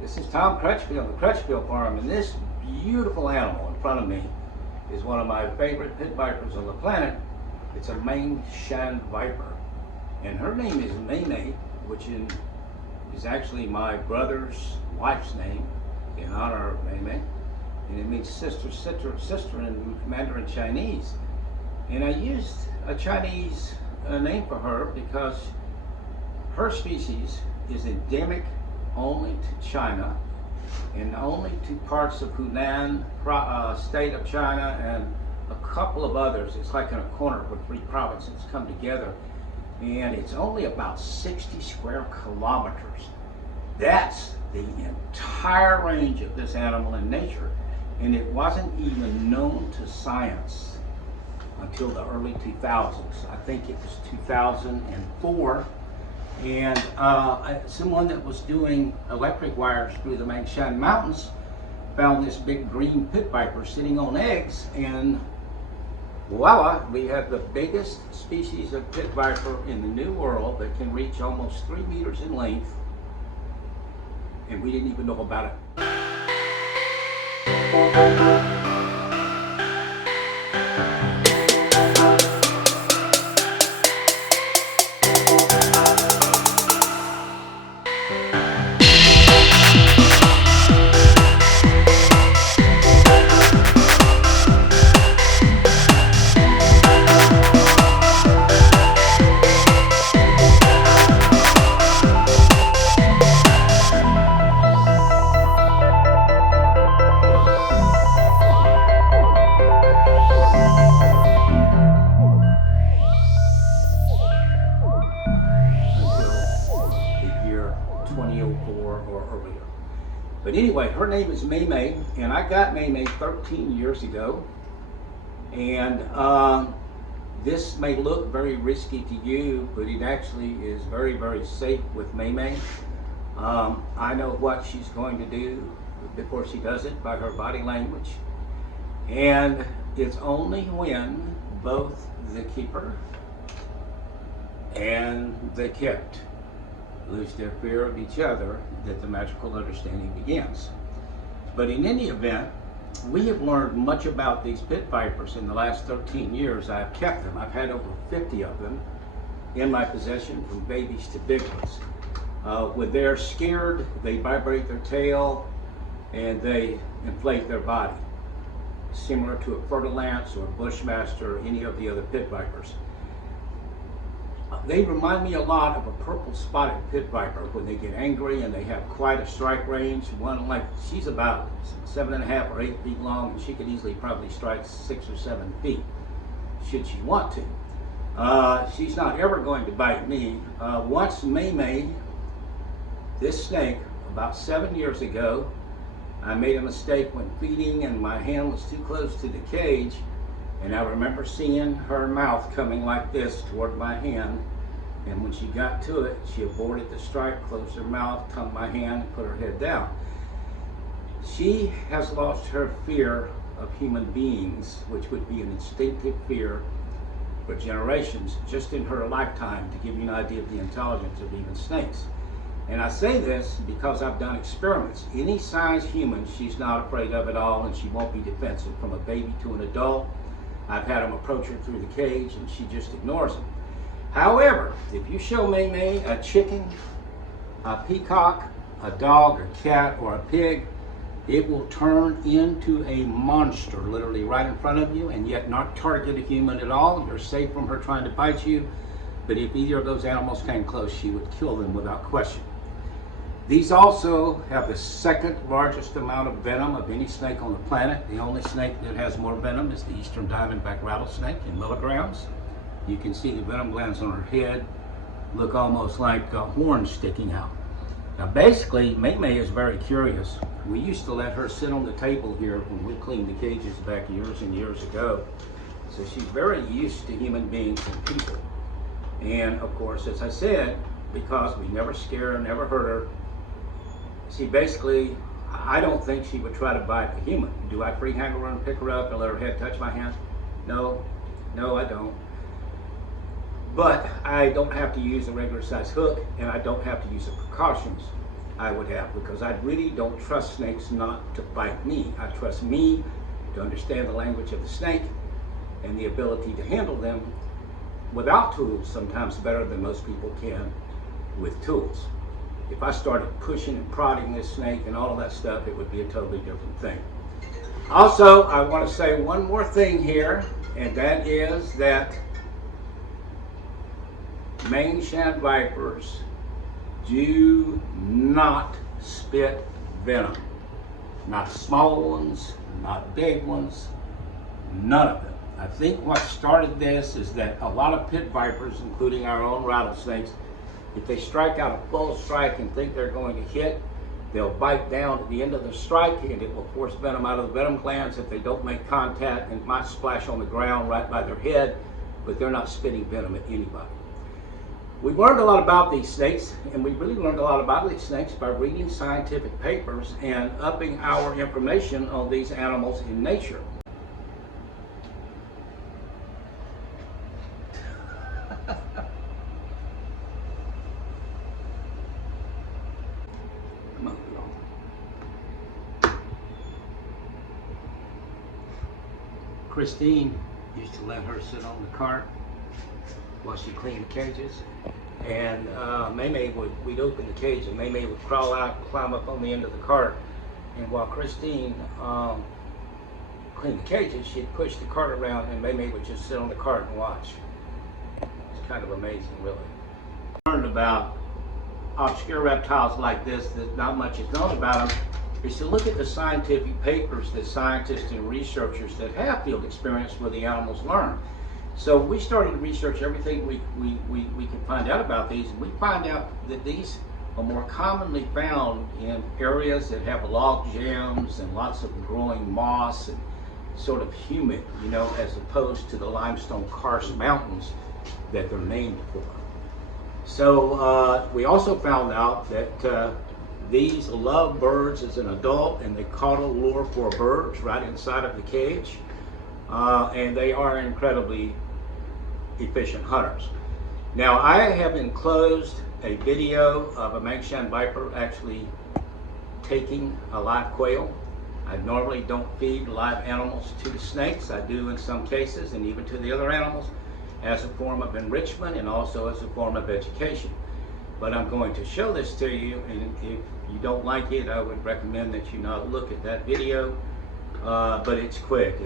This is Tom Crutchfield, the Crutchfield Farm, and this beautiful animal in front of me is one of my favorite pit vipers on the planet. It's a Mangchan Viper, and her name is Mei, which is actually my brother's wife's name in honor of Mei, and it means sister in Mandarin Chinese. And I used a Chinese name for her because her species is endemic only to China and only to parts of Hunan state of China and a couple of others. It's like in a corner where 3 provinces come together, and it's only about 60 square kilometers. That's the entire range of this animal in nature, and it wasn't even known to science until the early 2000s. I think it was 2004. And someone that was doing electric wires through the Mangshan mountains found this big green pit viper sitting on eggs, and voila, we have the biggest species of pit viper in the New World that can reach almost 3 meters in length, and we didn't even know about it. Year 2004 or earlier. But anyway, her name is Mei, and I got Mei 13 years ago. And this may look very risky to you, but it actually is very, very safe with Mei. I know what she's going to do before she does it by her body language. And it's only when both the keeper and the kept lose their fear of each other that the magical understanding begins. But in any event, we have learned much about these pit vipers in the last 13 years. I've kept them. I've had over 50 of them in my possession, from babies to big ones. When they're scared, they vibrate their tail and they inflate their body, similar to a Fer-de-Lance or a Bushmaster or any of the other pit vipers. They remind me a lot of a purple spotted pit viper when they get angry, and they have quite a strike range. One, like, she's about 7.5 or 8 feet long, and she could easily probably strike 6 or 7 feet should she want to. She's not ever going to bite me. Once Mei, this snake, about 7 years ago, I made a mistake when feeding, and my hand was too close to the cage. And I remember seeing her mouth coming like this toward my hand. And when she got to it, she aborted the strike, closed her mouth, tongued my hand, and put her head down. She has lost her fear of human beings, which would be an instinctive fear for generations, just in her lifetime, to give you an idea of the intelligence of even snakes. And I say this because I've done experiments. Any size human, she's not afraid of at all, and she won't be defensive, from a baby to an adult. I've had them approach her through the cage, and she just ignores them. However, if you show Mei a chicken, a peacock, a dog, a cat, or a pig, it will turn into a monster, literally right in front of you, and yet not target a human at all. You're safe from her trying to bite you. But if either of those animals came close, she would kill them without question. These also have the second largest amount of venom of any snake on the planet. The only snake that has more venom is the eastern diamondback rattlesnake in milligrams. You can see the venom glands on her head look almost like horns sticking out. Now basically, Mei is very curious. We used to let her sit on the table here when we cleaned the cages back years and years ago. So she's very used to human beings and people. And of course, as I said, because we never scare her, never hurt her, she basically, I don't think she would try to bite a human. Do I free handle her and pick her up and let her head touch my hand? No, I don't. But I don't have to use a regular size hook, and I don't have to use the precautions I would have, because I really don't trust snakes not to bite me. I trust me to understand the language of the snake and the ability to handle them without tools, sometimes better than most people can with tools. If I started pushing and prodding this snake and all of that stuff, it would be a totally different thing. Also, I want to say one more thing here, and that is that Mangchan Vipers do not spit venom. Not small ones, not big ones, none of them. I think what started this is that a lot of pit vipers, including our own rattlesnakes, if they strike out a full strike and think they're going to hit, they'll bite down at the end of the strike and it will force venom out of the venom glands. If they don't make contact, it might splash on the ground right by their head, but they're not spitting venom at anybody. We've learned a lot about these snakes, and we really learned a lot about these snakes by reading scientific papers and upping our information on these animals in nature. Christine used to let her sit on the cart while she cleaned the cages, and we'd open the cage and Maymay would crawl out and climb up on the end of the cart, and while Christine cleaned the cages, she'd push the cart around and Maymay would just sit on the cart and watch. It's kind of amazing, really. I learned about obscure reptiles like this that not much is known about them is to look at the scientific papers that scientists and researchers that have field experience where the animals learn. So we started to research everything we could find out about these, and we find out that these are more commonly found in areas that have log jams and lots of growing moss and sort of humid, you know, as opposed to the limestone karst mountains that they're named for. So we also found out that these love birds as an adult, and they coddle lure for birds right inside of the cage, and they are incredibly efficient hunters. Now, I have enclosed a video of a Mangchan Viper actually taking a live quail. I normally don't feed live animals to the snakes. I do in some cases, and even to the other animals, as a form of enrichment and also as a form of education. But I'm going to show this to you, and if you don't like it, I would recommend that you not look at that video. But it's quick.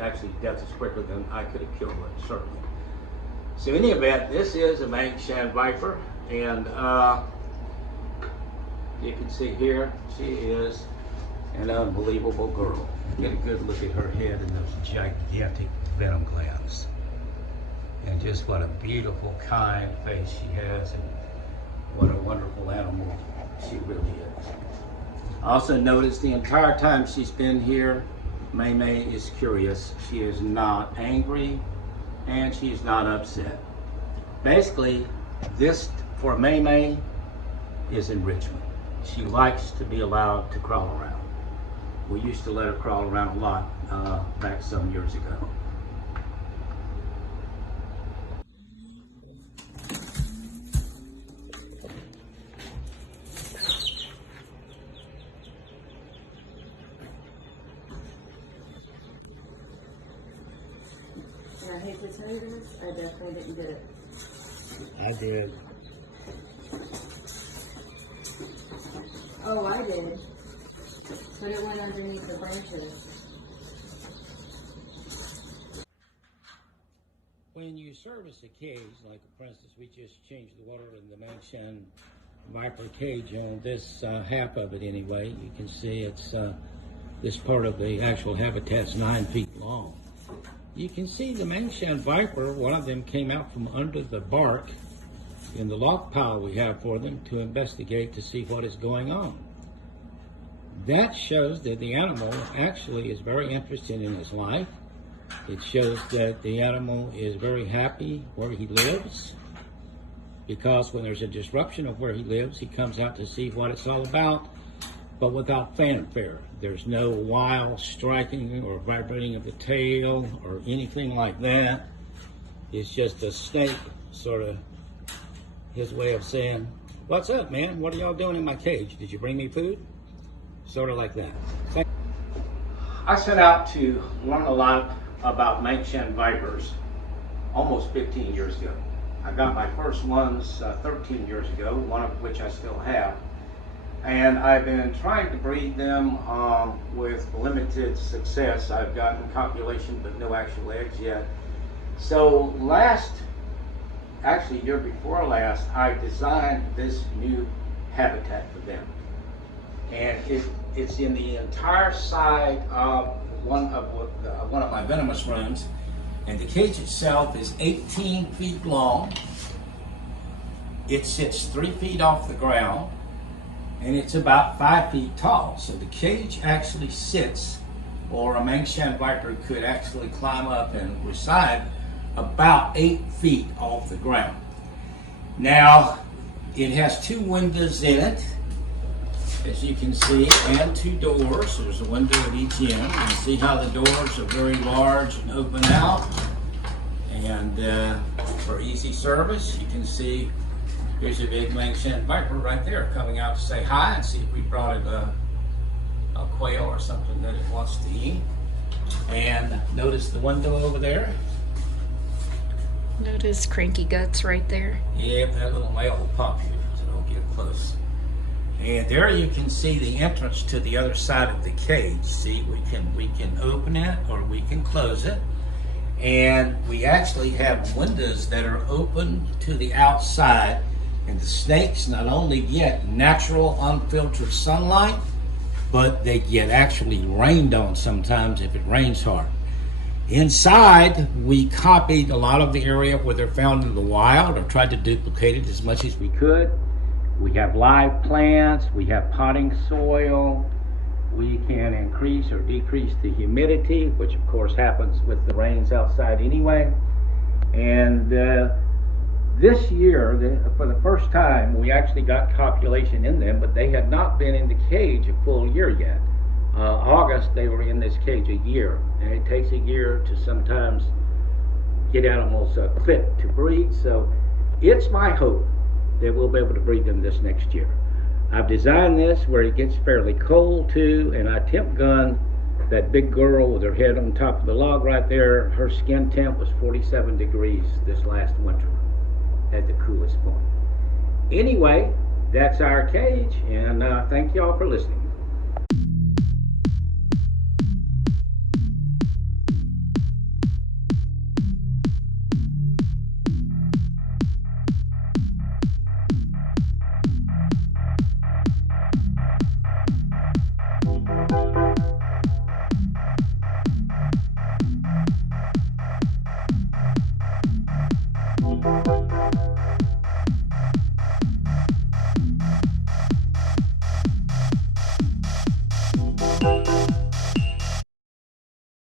Actually, death is quicker than I could have killed it, certainly. So in any event, this is a Mangchan Viper, and you can see here, she is an unbelievable girl. Get a good look at her head and those gigantic venom glands. And just what a beautiful, kind face she has, and what a wonderful animal she really is. I also noticed the entire time she's been here, Maymay is curious. She is not angry, and she is not upset. Basically, this for Maymay is enrichment. She likes to be allowed to crawl around. We used to let her crawl around a lot back some years ago. And I hate to tell you this, I definitely didn't get it. I did. Oh, I did. But it went underneath the branches. When you service a cage, like for instance, we just changed the water in the Mangchan Viper cage on this half of it anyway. You can see it's this part of the actual habitat's 9 feet long. You can see the Mangchan Viper, one of them came out from under the bark in the log pile we have for them to investigate to see what is going on. That shows that the animal actually is very interested in his life. It shows that the animal is very happy where he lives, because when there's a disruption of where he lives, he comes out to see what it's all about, but without fanfare. There's no wild striking or vibrating of the tail or anything like that. It's just a snake, sort of his way of saying, What's up, man? What are y'all doing in my cage? Did you bring me food? Sort of like that. I set out to learn a lot about Mangchan Vipers almost 15 years ago. I got my first ones 13 years ago, one of which I still have. And I've been trying to breed them with limited success. I've gotten copulation but no actual eggs yet. So actually year before last, I designed this new habitat for them. And it's in the entire side of one of my venomous rooms. And the cage itself is 18 feet long. It sits 3 feet off the ground, and it's about 5 feet tall. So the cage actually sits, or a Mangchan Viper could actually climb up and reside about 8 feet off the ground. Now, it has 2 windows in it, as you can see, and 2 doors. There's a window at each end. You can see how the doors are very large and open out. And for easy service, you can see here's a big Mangshan Viper right there coming out to say hi and see if we brought it a quail or something that it wants to eat. And notice the window over there. Notice Cranky Guts right there. Yeah, that little male will pop you, so don't get close. And there you can see the entrance to the other side of the cage. See, we can open it or we can close it. And we actually have windows that are open to the outside. And the snakes not only get natural unfiltered sunlight, but they get actually rained on sometimes if it rains hard. Inside, we copied a lot of the area where they're found in the wild, or tried to duplicate it as much as we could. We have live plants, we have potting soil, we can increase or decrease the humidity, which of course happens with the rains outside anyway. And this year, for the first time, we actually got copulation in them, but they had not been in the cage a full year yet. August, they were in this cage a year, and it takes a year to sometimes get animals fit to breed. So it's my hope that we'll be able to breed them this next year. I've designed this where it gets fairly cold too, and I temp gun that big girl with her head on top of the log right there. Her skin temp was 47 degrees this last winter at the coolest point. Anyway, that's our cage, and thank y'all for listening.